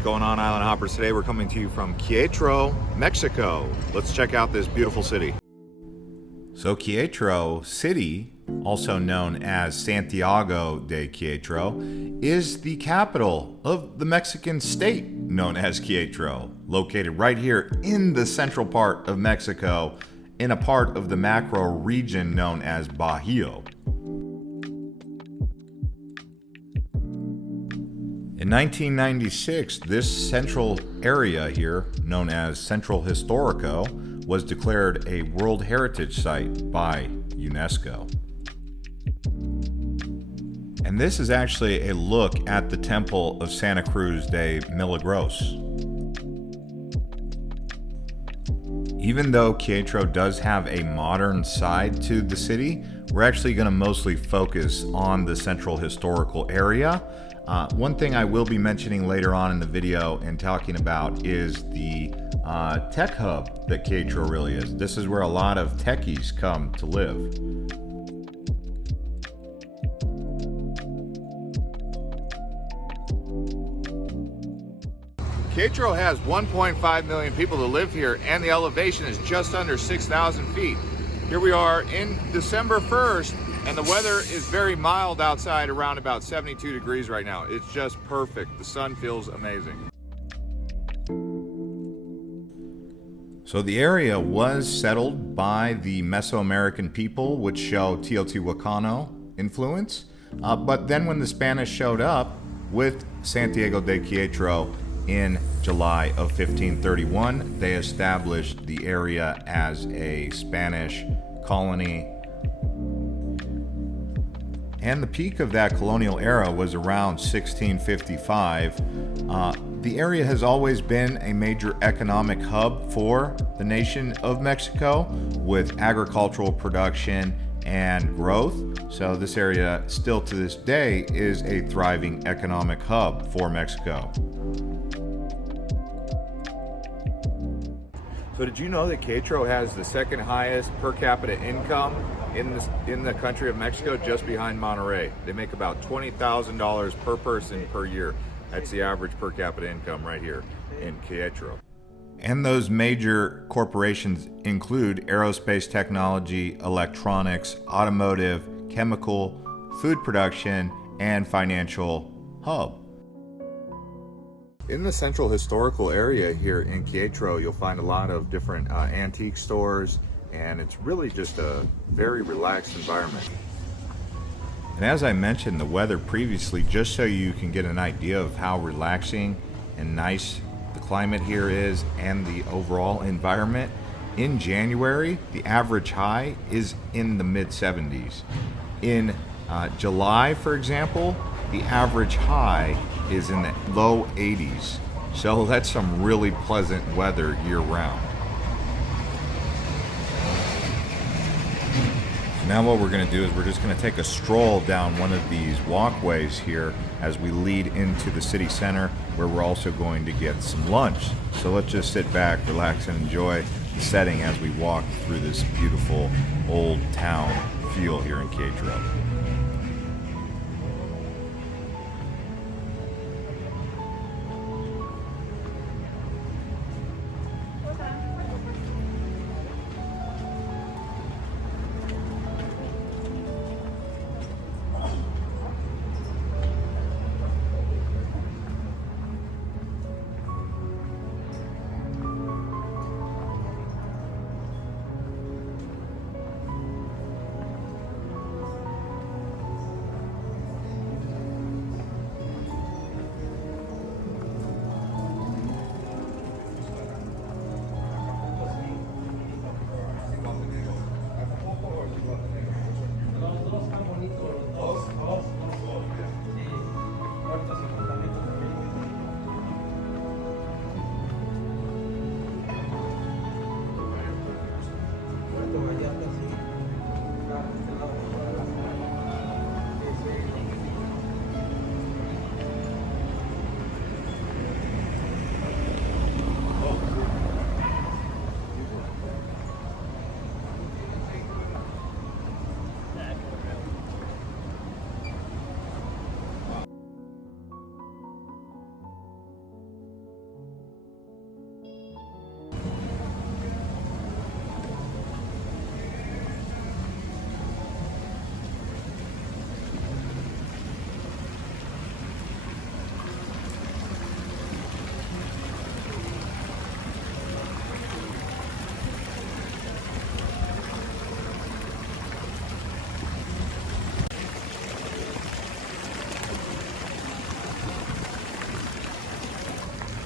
What's going on, Island Hoppers? Today we're coming to you from Querétaro, Mexico. Let's check out this beautiful city. So Querétaro City, also known as Santiago de Queretaro, is the capital of the Mexican state known as Querétaro, located right here in the central part of Mexico, in a part of the macro region known as Bajío. In 1996, this central area here, known as Central Histórico, was declared a World Heritage Site by UNESCO. And this is actually a look at the Temple of Santa Cruz de Milagros. Even though Querétaro does have a modern side to the city, we're actually going to mostly focus on the central historical area. One thing I will be mentioning later on in the video and talking about is the tech hub that Querétaro really is. This is where a lot of techies come to live. Querétaro has 1.5 million people that live here, and the elevation is just under 6,000 feet. Here we are in December 1st, and the weather is very mild outside, around about 72 degrees right now. It's just perfect. The sun feels amazing. So the area was settled by the Mesoamerican people, which show Teotihuacano influence. But then when the Spanish showed up with Santiago de Queretaro in July of 1531, they established the area as a Spanish colony. And the peak of that colonial era was around 1655. The area has always been a major economic hub for the nation of Mexico, with agricultural production and growth. So this area still to this day is a thriving economic hub for Mexico. So did you know that Querétaro has the second highest per capita income in the country of Mexico, just behind Monterrey? They make about $20,000 per person per year. That's the average per capita income right here in Querétaro. And those major corporations include aerospace technology, electronics, automotive, chemical, food production, and financial hub. In the central historical area here in Querétaro, you'll find a lot of different antique stores, and it's really just a very relaxed environment. And as I mentioned the weather previously, just so you can get an idea of how relaxing and nice the climate here is and the overall environment, in January, the average high is in the mid-70s. In July, for example, the average high is in the low 80s. So that's some really pleasant weather year-round. So now what we're going to do is we're just going to take a stroll down one of these walkways here as we lead into the city center, where we're also going to get some lunch. So let's just sit back, relax, and enjoy the setting as we walk through this beautiful old town feel here in Querétaro.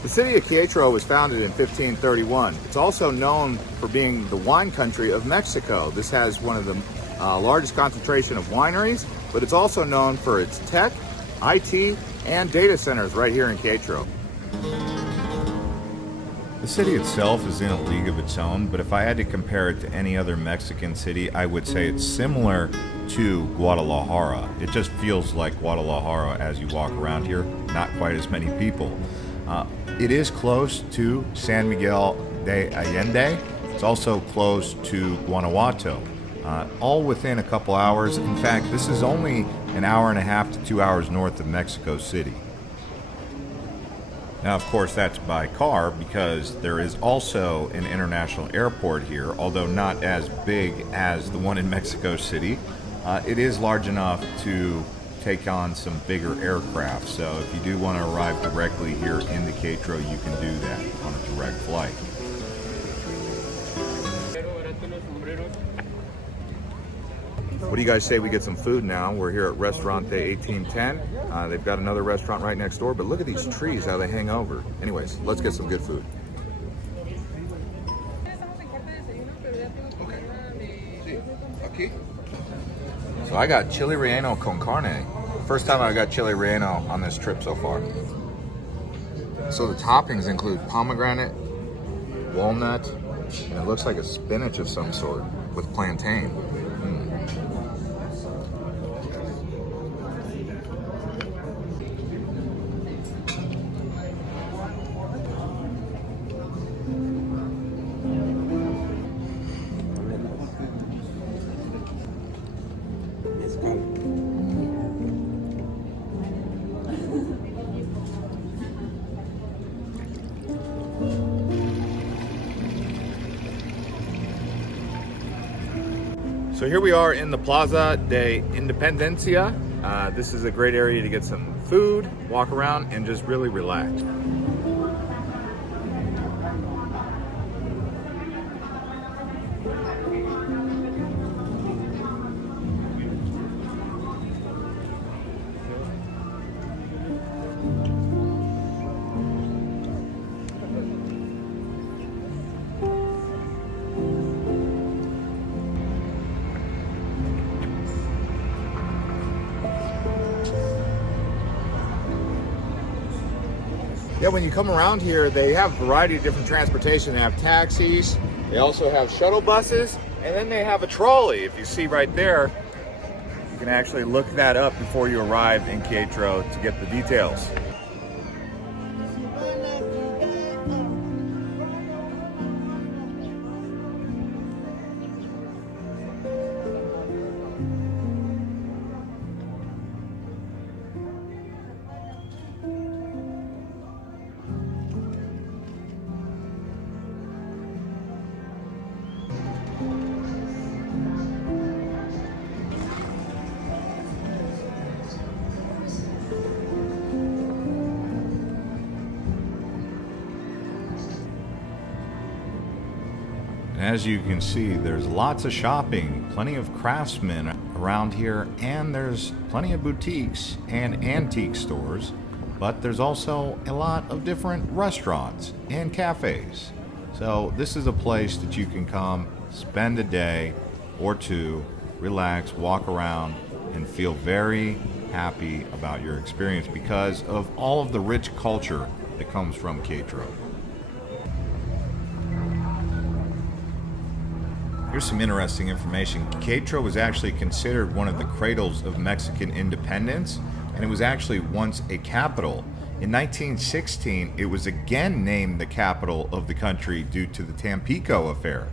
The city of Querétaro was founded in 1531. It's also known for being the wine country of Mexico. This has one of the largest concentration of wineries, but it's also known for its tech, IT, and data centers right here in Querétaro. The city itself is in a league of its own, but if I had to compare it to any other Mexican city, I would say it's similar to Guadalajara. It just feels like Guadalajara as you walk around here, not quite as many people. It is close to San Miguel de Allende. It's also close to Guanajuato, all within a couple hours. In fact, this is only an hour and a half to 2 hours north of Mexico City. Now, of course, that's by car because there is also an international airport here, although not as big as the one in Mexico City. It is large enough to take on some bigger aircraft, so if you do want to arrive directly here in the Querétaro, you can do that on a direct flight. What do you guys say we get some food now? We're here at Restaurante 1810. They've got another restaurant right next door, but look at these trees, how they hang over. Anyways, let's get some good food. So I got chili relleno con carne. First time I got chili relleno on this trip so far. So the toppings include pomegranate, walnut, and it looks like a spinach of some sort with plantain. So here we are in the Plaza de Independencia. This is a great area to get some food, walk around, and just really relax. Yeah, when you come around here, they have a variety of different transportation. They have taxis, they also have shuttle buses, and then they have a trolley. If you see right there, you can actually look that up before you arrive in Querétaro to get the details. As you can see, there's lots of shopping, plenty of craftsmen around here, and there's plenty of boutiques and antique stores, but there's also a lot of different restaurants and cafes. So this is a place that you can come, spend a day or two, relax, walk around, and feel very happy about your experience because of all of the rich culture that comes from Querétaro. Here's some interesting information. Querétaro was actually considered one of the cradles of Mexican independence, and it was actually once a capital. In 1916, it was again named the capital of the country due to the Tampico affair.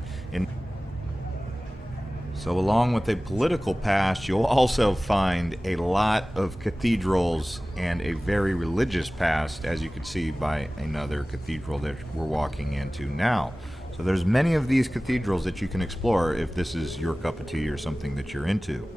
So along with a political past, you'll also find a lot of cathedrals and a very religious past, as you can see by another cathedral that we're walking into now. So there's many of these cathedrals that you can explore if this is your cup of tea or something that you're into.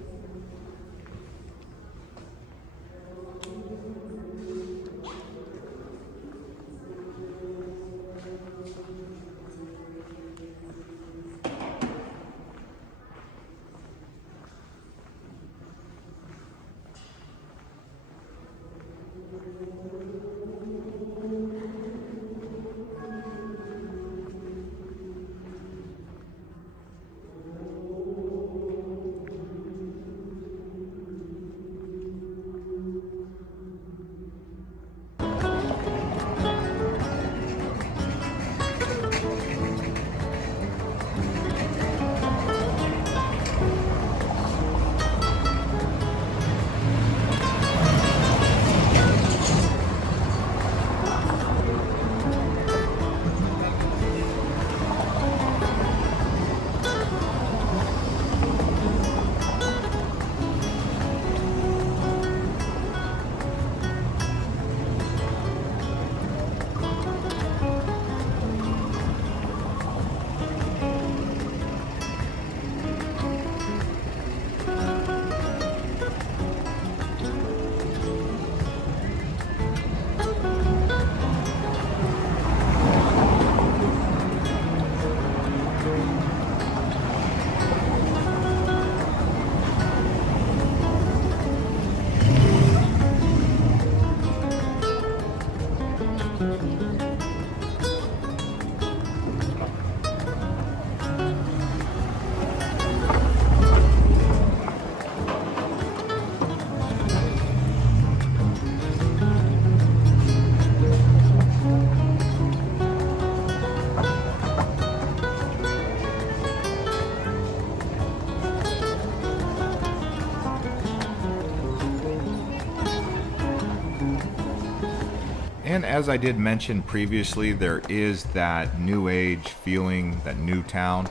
And as I did mention previously, there is that new age feeling, that new town.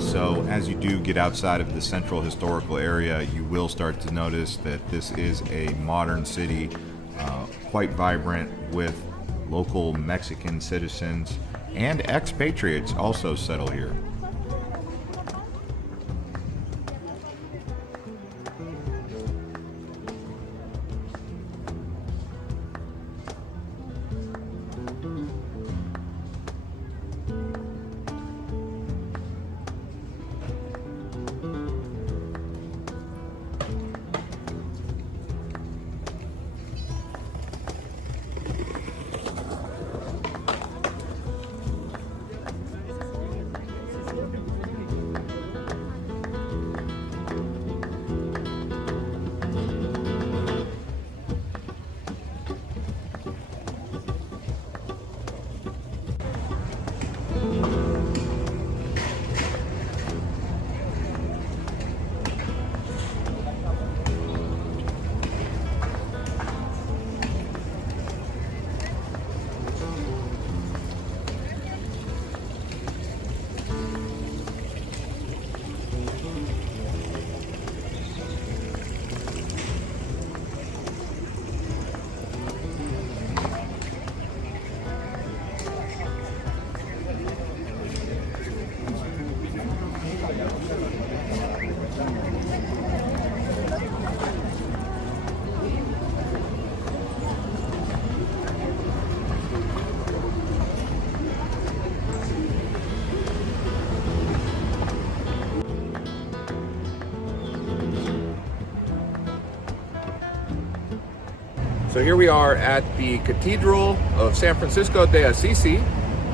So as you do get outside of the central historical area, you will start to notice that this is a modern city, quite vibrant, with local Mexican citizens and expatriates also settle here. So here we are at the Cathedral of San Francisco de Assisi.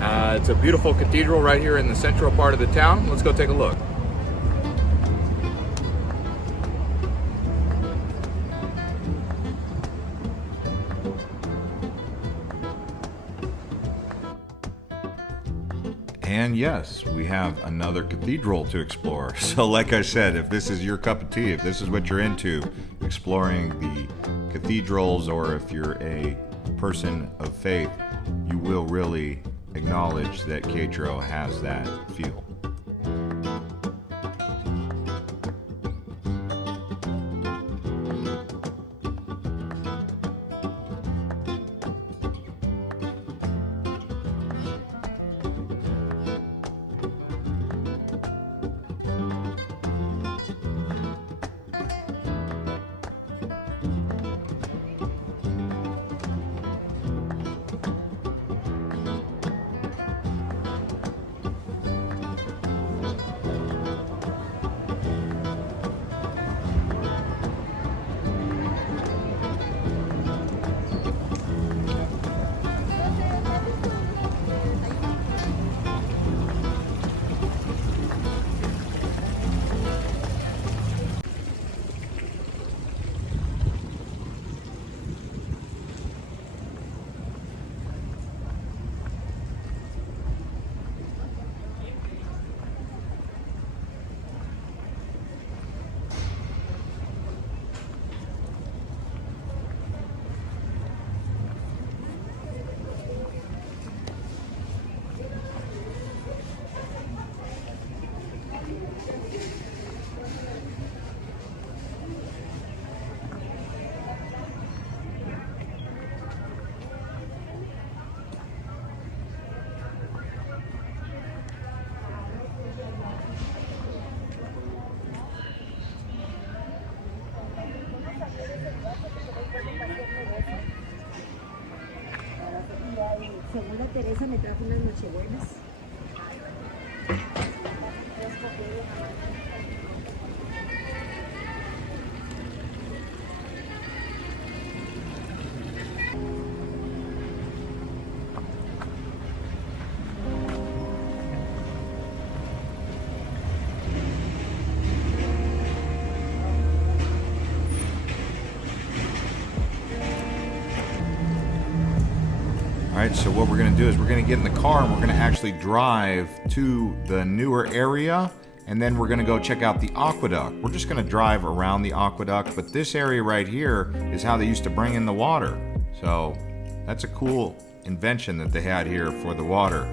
It's a beautiful cathedral right here in the central part of the town. Let's go take a look. And yes, we have another cathedral to explore. So like I said, if this is your cup of tea, if this is what you're into, exploring the cathedrals, or if you're a person of faith, you will really acknowledge that Querétaro has that feel. Segunda Teresa me trajo unas nochebuenas. Alright, so what we're going to do is we're going to get in the car and we're going to actually drive to the newer area, and then we're going to go check out the aqueduct. We're just going to drive around the aqueduct, but this area right here is how they used to bring in the water. So That's a cool invention that they had here for the water.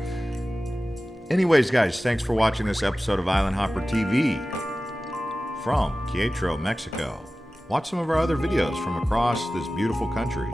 Anyways, guys, thanks for watching this episode of Island Hopper TV from Querétaro, Mexico. Watch some of our other videos from across this beautiful country.